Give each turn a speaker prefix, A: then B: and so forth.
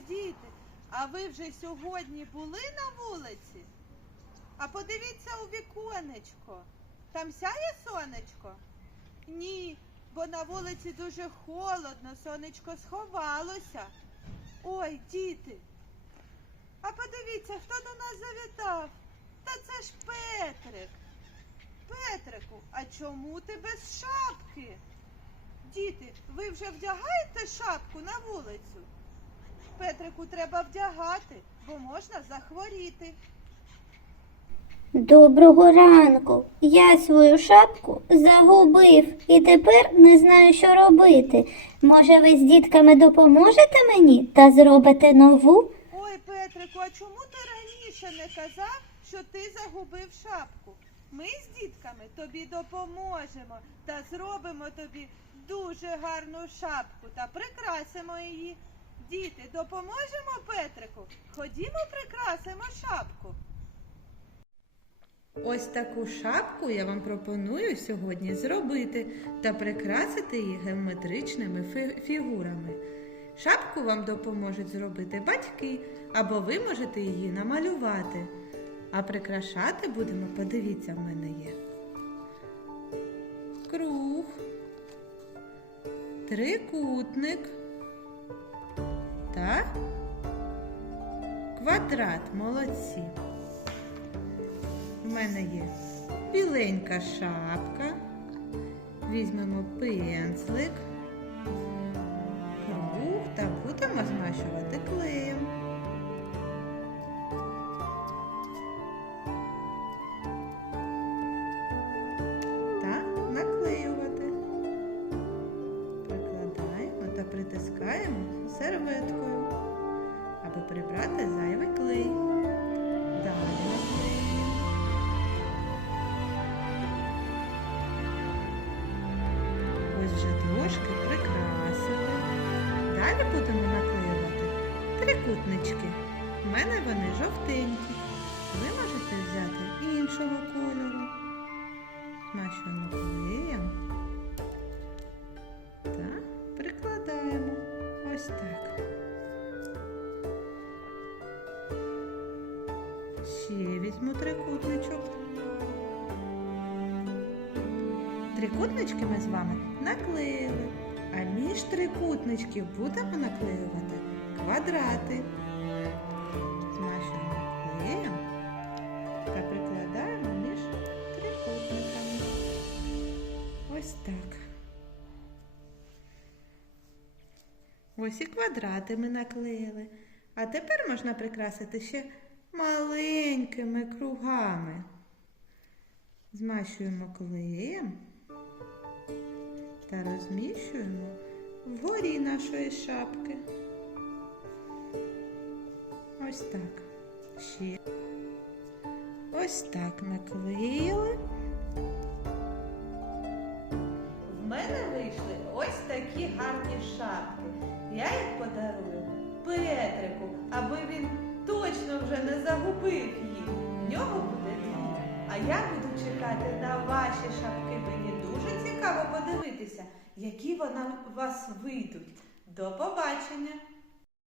A: діти, а ви вже сьогодні були на вулиці? А подивіться у віконечко. Там сяє сонечко? Ні, бо на вулиці дуже холодно, сонечко сховалося. Ой, діти. А подивіться, хто до нас завітав? Та це ж Петрик. Петрику, а чому ти без шапки? Діти, ви вже вдягаєте шапку на вулицю? Петрику треба вдягати, бо можна захворіти.
B: Доброго ранку. Я свою шапку загубив і тепер не знаю, що робити. Може, ви з дітками допоможете мені та зробите нову?
A: Ой, Петрику, а чому ти раніше не казав, що ти загубив шапку? Ми з дітками тобі допоможемо та зробимо тобі дуже гарну шапку та прикрасимо її. Діти, допоможемо Петрику? Ходімо прикрасимо шапку.
C: Ось таку шапку я вам пропоную сьогодні зробити та прикрасити її геометричними фігурами. Шапку вам допоможуть зробити батьки, або ви можете її намалювати. А прикрашати будемо, подивіться, в мене є. Круг, трикутник та квадрат. Молодці. У мене є біленька шапка. Візьмемо пензлик, круг та будемо змащувати клеєм. Та наклеювати. Прикладаємо та притискаємо серветкою, аби прибрати зайвий клей. Далі. Ось вже трошки прикрасили. Далі будемо наклеювати трикутнички. У мене вони жовтенькі. Ви можете взяти Ось так. Ще візьму трикутничок. Трикутнички ми з вами наклеїли, а між трикутничків будемо наклеювати квадрати. Ось і квадрати ми наклеїли. А тепер можна прикрасити ще маленькими кругами. Змащуємо клеєм та розміщуємо вгорі нашої шапки. Ось так. Ще. Ось так наклеїли.
A: В мене вийшли ось такі гарні шапки. Я їх подарую Петрику, аби він точно вже не загубив їх. В нього буде дві. А я буду чекати на ваші шапки. Мені дуже цікаво подивитися, які вона у вас вийдуть. До побачення!